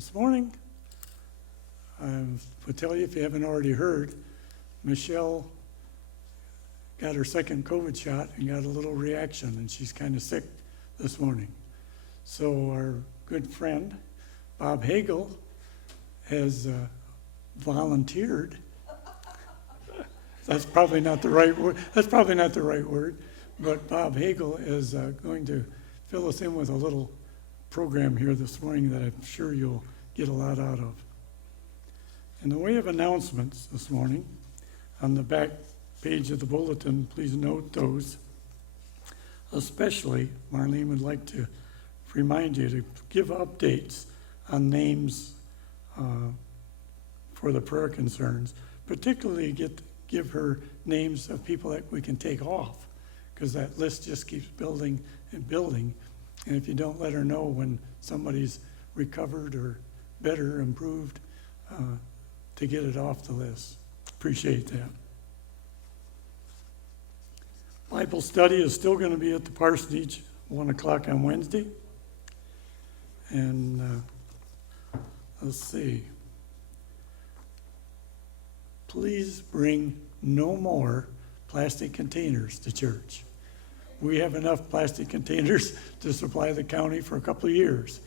this morning, I'll tell you if you haven't already heard, Michelle got her second COVID shot and got a little reaction, and she's kind of sick this morning. So our good friend, Bob Hagel, has volunteered. That's probably not the right word. But Bob Hagel is going to fill us in with a little program here this morning that I'm sure you'll get a lot out of. In the way of announcements this morning, on the back page of the bulletin, please note those. Especially, Marlene would like to remind you to give updates on names for the prayer concerns, particularly give her names of people that we can take off, because that list just keeps building and building. And if you don't let her know when somebody's recovered or better, improved, to get it off the list. Appreciate that. Bible study is still going to be at the parsonage, 1 o'clock on Wednesday. And let's see. Please bring no more plastic containers to church. We have enough plastic containers to supply the county for a couple of years.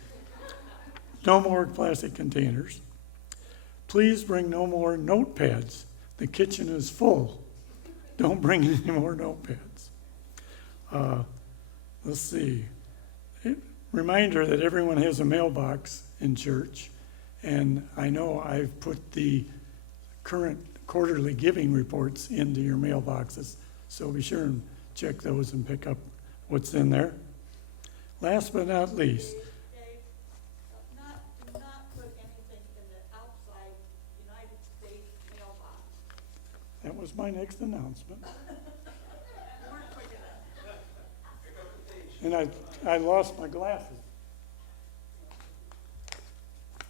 No more plastic containers. Please bring no more notepads. The kitchen is full. Don't bring any more notepads. Let's see. Reminder that everyone has a mailbox in church. And I know I've put the current quarterly giving reports into your mailboxes. So be sure and check those and pick up what's in there. Last but not least. Dave, do not put anything in the outside United States mailbox. That was my next announcement. And I lost my glasses.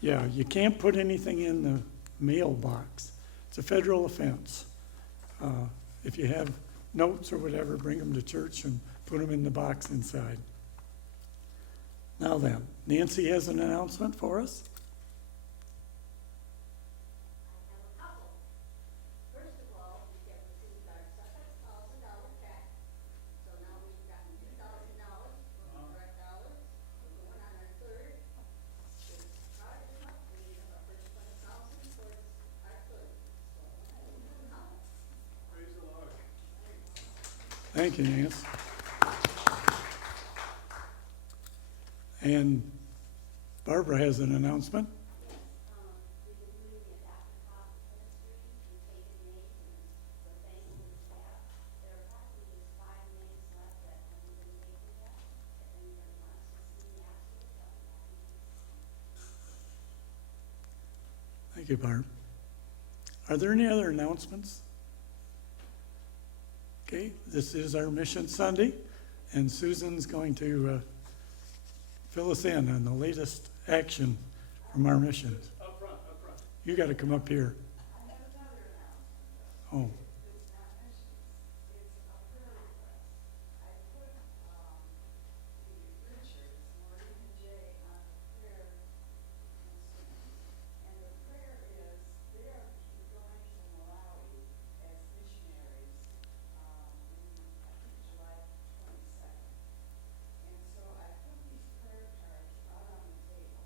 Yeah, you can't put anything in the mailbox. It's a federal offense. If you have notes or whatever, bring them to church and put them in the box inside. Now then, Nancy has an announcement for us. Thank you, Nancy. And Barbara has an announcement. Thank you, Barb. Are there any other announcements? Okay, this is our Mission Sunday, and Susan's going to fill us in on the latest action from our missions. Up front. You got to come up here. I have another announcement. Oh. It's not missions. It's a prayer request. I put the Richards, Maureen and Jay, on the prayer concern. And the prayer is they are going to Malawi as missionaries I think July 22nd. And so I put these prayer cards out on the table.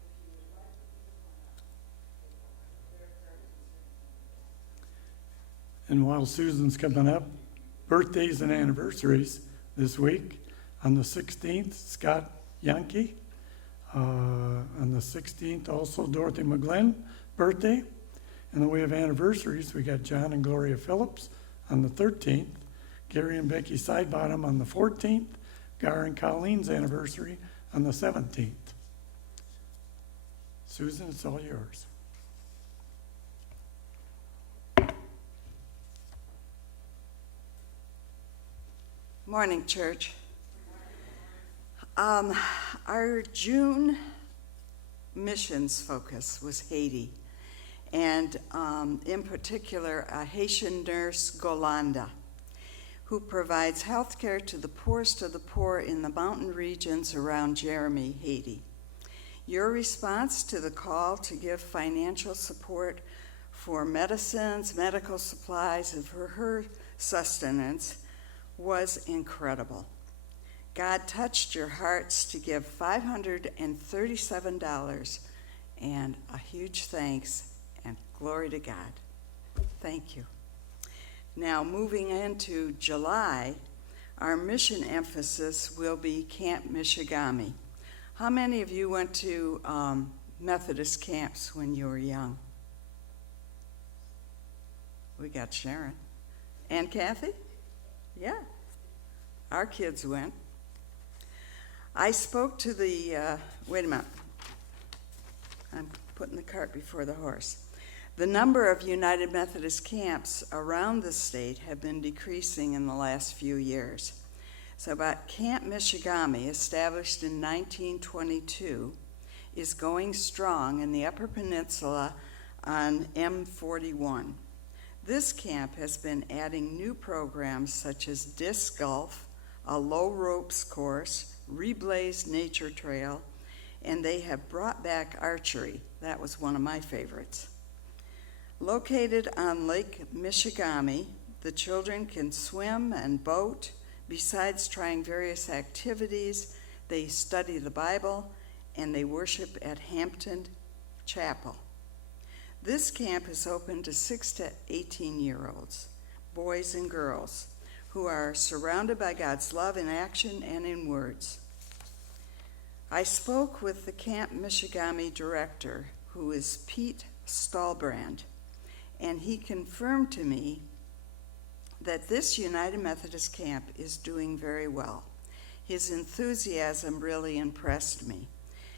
If you would like to pick one up, their prayer concerns. And while Susan's coming up, birthdays and anniversaries this week. On the 16th, Scott Yankee. On the 16th, also Dorothy McGlenn, birthday. And then we have anniversaries. We got John and Gloria Phillips on the 13th. Gary and Becky Sidebottom on the 14th, Gar and Colleen's anniversary on the 17th. Susan, it's all yours. Morning, church. Our June missions focus was Haiti, and in particular, a Haitian nurse, Golanda, who provides health care to the poorest of the poor in the mountain regions around Jeremy, Haiti. Your response to the call to give financial support for medicines, medical supplies, and for her sustenance was incredible. God touched your hearts to give $537, and a huge thanks and glory to God. Thank you. Now, moving into July, our mission emphasis will be Camp Michigami. How many of you went to Methodist camps when you were young? We got Sharon. And Kathy? Yeah. Our kids went. I spoke to the, wait a minute. I'm putting the cart before the horse. The number of United Methodist camps around the state have been decreasing in the last few years. So about Camp Michigami, established in 1922, is going strong in the Upper Peninsula on M41. This camp has been adding new programs such as disc golf, a low ropes course, Reblaze Nature Trail, and they have brought back archery. That was one of my favorites. Located on Lake Michigami, the children can swim and boat. Besides trying various activities, they study the Bible and they worship at Hampton Chapel. This camp is open to 6 to 18-year-olds, boys and girls, who are surrounded by God's love in action and in words. I spoke with the Camp Michigami director, who is Pete Stahlbrand, and he confirmed to me that this United Methodist camp is doing very well. His enthusiasm really impressed me.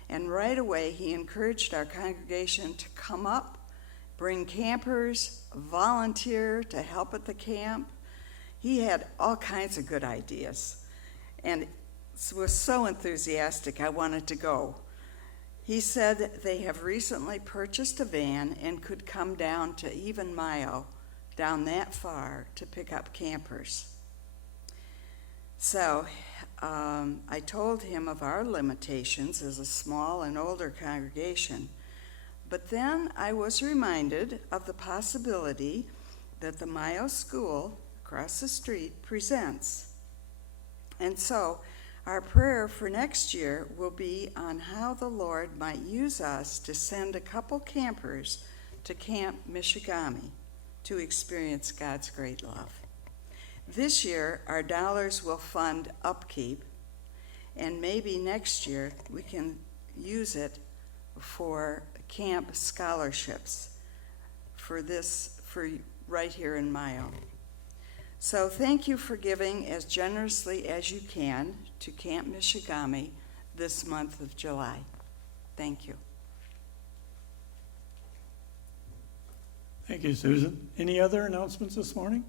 And right away, he encouraged our congregation to come up, bring campers, volunteer to help at the camp. He had all kinds of good ideas and was so enthusiastic I wanted to go. He said they have recently purchased a van and could come down to even Mio, down that far, to pick up campers. So I told him of our limitations as a small and older congregation, but then I was reminded of the possibility that the Mio School across the street presents. And so our prayer for next year will be on how the Lord might use us to send a couple campers to Camp Michigami to experience God's great love. This year, our dollars will fund upkeep, and maybe next year we can use it for camp scholarships for right here in Mio. So thank you for giving as generously as you can to Camp Michigami this month of July. Thank you. Thank you, Susan. Any other announcements this morning?